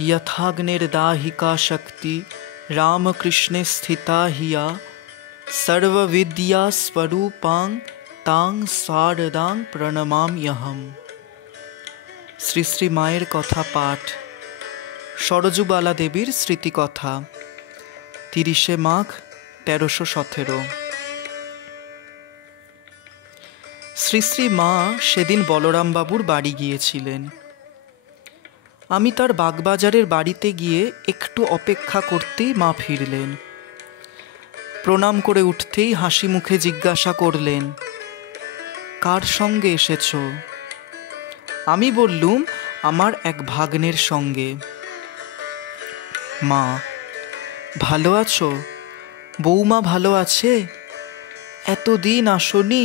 यथाग्निर्दाहिका शक्ति रामकृष्णे स्थिता हिया सर्वविद्या स्वरूपां तां शारदां प्रणमाम्यहम्। শ্রী শ্রী মায়ের কথা পাঠ। সরজুবালা দেবীর স্মৃতিকথা। 30শে মাঘ 1317। শ্রী শ্রী মা সেদিন বলরামবাবুর বাড়ি গিয়েছিলেন। আমি তার বাগবাজারের বাড়িতে গিয়ে একটু অপেক্ষা করতেই মা ফিরলেন। প্রণাম করে উঠতেই হাসি মুখে জিজ্ঞাসা করলেন, কার সঙ্গে এসেছ? আমি বললুম, আমার এক ভাগ্নের সঙ্গে। মা, ভালো আছো? বৌমা ভালো আছে? এতদিন আসনি,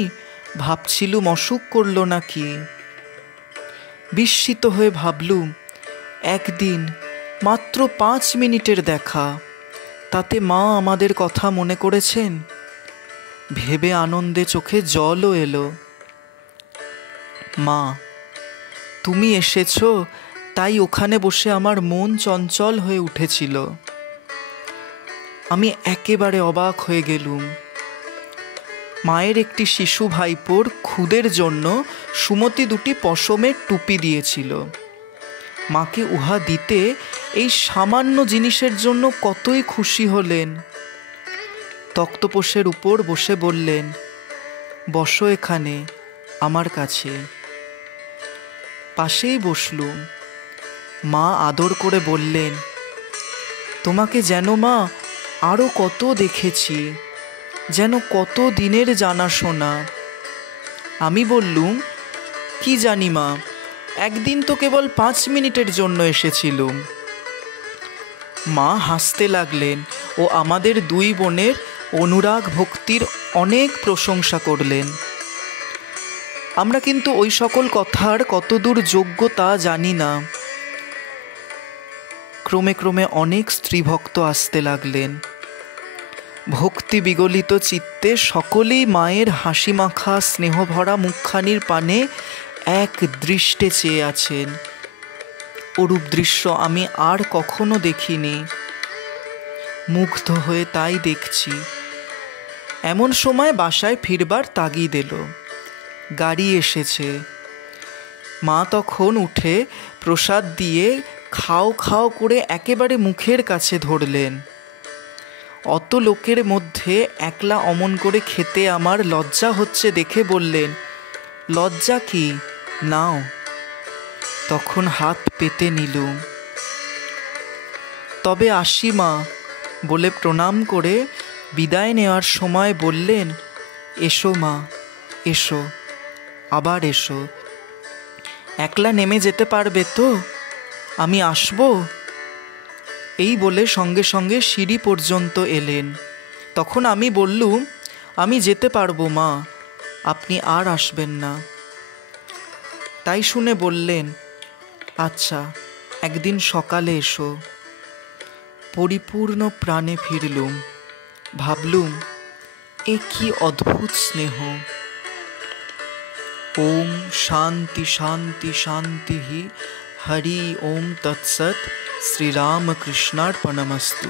ভাবছিলুম অসুখ করলো নাকি। বিস্মিত হয়ে ভাবলুম, একদিন মাত্র 5 মিনিটের দেখা, তাতে মা আমাদের কথা মনে করেছেন। ভেবে আনন্দে চোখে জলও এলো। মা, তুমি এসেছো তাই ওখানে বসে আমার মন চঞ্চল হয়ে উঠেছিল। আমি একেবারে অবাক হয়ে গেলুম। মায়ের একটি শিশু ভাইপোর খুদের জন্য সুমতি 2টি পশমের টুপি দিয়েছিল। মাকে উহা দিতে এই সামান্য জিনিসের জন্য কতই খুশি হলেন। তক্তপোষের উপর বসে বললেন, বসো এখানে আমার কাছে। পাশেই বসলুম। মা আদর করে বললেন, তোমাকে যেন মা আরও কত দেখেছি, যেন কত দিনের জানাশোনা। আমি বললুম, কি জানি মা, একদিন তো কেবল 5 মিনিটের জন্য এসেছিলুম। মা হাসতে লাগলেন ও আমাদের 2 বোনের অনুরাগ ভক্তির অনেক প্রশংসা করলেন। আমরা কিন্তু ওই সকল কথার কতদূর যোগ্যতা জানি না। ক্রমে ক্রমে অনেক স্ত্রীভক্ত আসতে লাগলেন। ভক্তি বিগলিত চিত্তে সকলেই মায়ের হাসি মাখা স্নেহভরা মুখখানির পানে এক দৃষ্টে চেয়ে আছেন। ওরূপ দৃশ্য আমি আর কখনো দেখিনি। মুগ্ধ হয়ে তাই দেখছি। এমন সময় বাসায় ফিরবার তাগিদ এলো। গাড়ি এসেছে। মা তখন উঠে প্রসাদ দিয়ে খাও খাও করে একেবারে মুখের কাছে ধরলেন। অত লোকের মধ্যে একলা অমন করে খেতে আমার লজ্জা হচ্ছে দেখে বললেন, লজ্জা কি, নাও। তখন হাত পেতে নিলুম। তবে আসি মা বলে প্রণাম করে বিদায় নেওয়ার সময় বললেন, এসো মা, এসো, আবার এসো। একলা নেমে যেতে পারবে তো? আমি আসবো? এই বলে সঙ্গে সঙ্গে সিঁড়ি পর্যন্ত এলেন। তখন আমি বললুম, আমি যেতে পারবো মা, আপনি আর আসবেন না। তাই শুনে বললেন, আচ্ছা, একদিন সকালে এসো। পরিপূর্ণ প্রাণে ফিরলুম। ভাবলুম, এ কি অদ্ভুত স্নেহ। ওম শান্তি শান্তি শান্তি। হরি ওম তৎসৎ। শ্রীরামকৃষ্ণার্পণমস্তু।